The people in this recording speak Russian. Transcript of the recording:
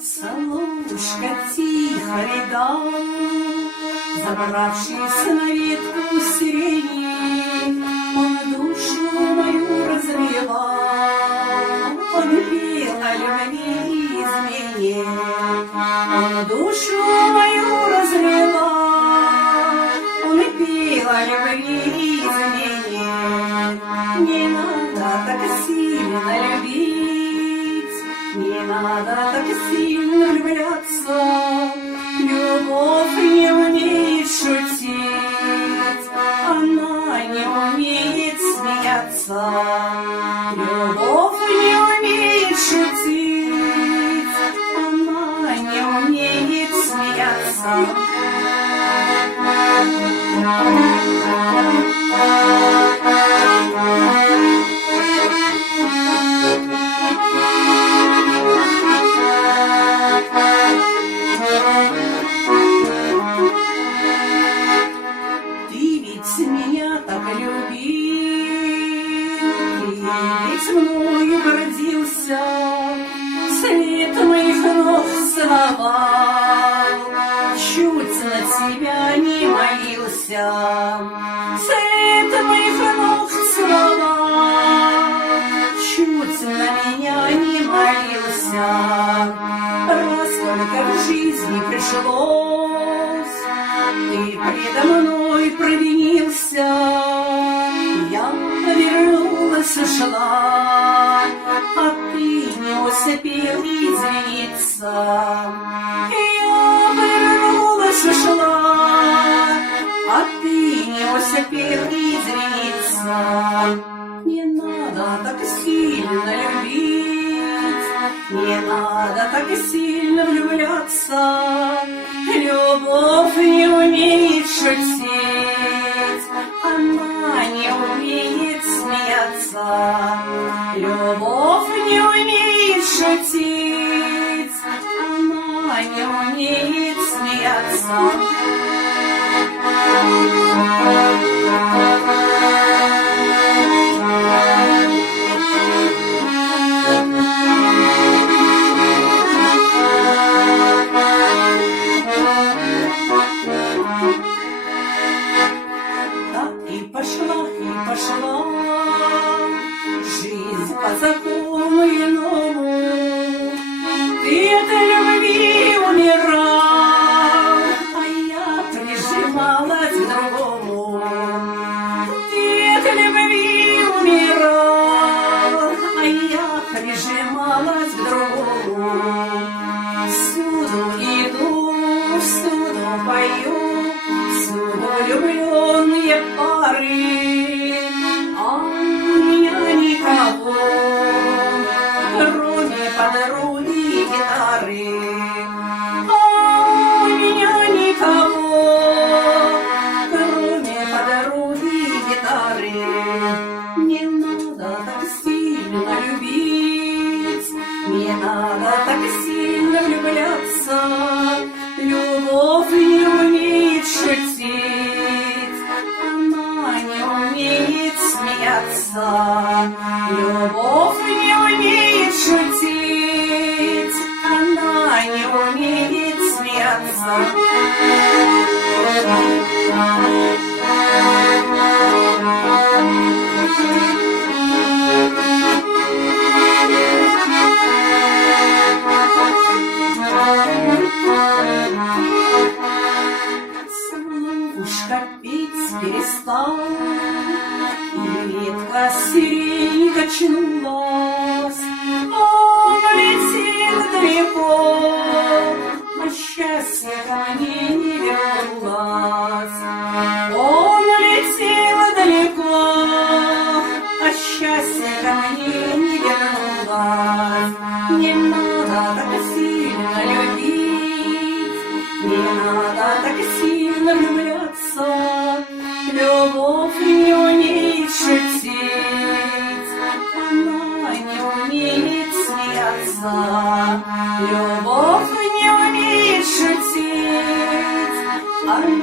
Соловушка тихо рыдал, забравшись на ветку сирени, он душу мою разрывал, он пел о любви и измене, он душу мою разрывал, он пел о любви и измене. Не надо так сильно любить, не надо так сильно влюбляться, любовь не умеет шутить, она не умеет смеяться. Любовь не умеет шутить, она не умеет смеяться. Меня так любил, ты ведь мною гордился, свет моих ног целовал, чуть на тебя не молился, свет моих ног целовал, чуть на меня не молился. Раз только в жизни пришлось, ты предо мной провинился, я вернулась, ушла, а ты не успел извиниться. Я вернулась, ушла, а ты не успел извиниться. Не надо так сильно любить, не надо так сильно влюбляться, любовь не умеет шутить, она не умеет смеяться. Любовь не умеет шутить, она не умеет смеяться. Пошла жизнь по закону иному, ты от любви умирал, а я прижималась к другому. Ты от любви умирал, а я прижималась к другому. Всюду иду, всюду пою, всюду влюбленные пары. Кроме подруги и гитары, а у меня никого, кроме подруги и гитары. Не надо так сильно любить, не надо так сильно влюбляться, любовь не умеет шутить, она не умеет смеяться. Любовь не умеет шутить, она не умеет смеяться. Соловушка петь перестал, и ветка сирени качнулась, он летел далеко, а счастье ко мне не вернулось. Он летел далеко, а счастье ко мне не вернулось. Не надо так сильно любить, не надо так сильно влюбляться, любовь не умеет шутить, она не умеет смеяться. Любовь не умеет шутить, она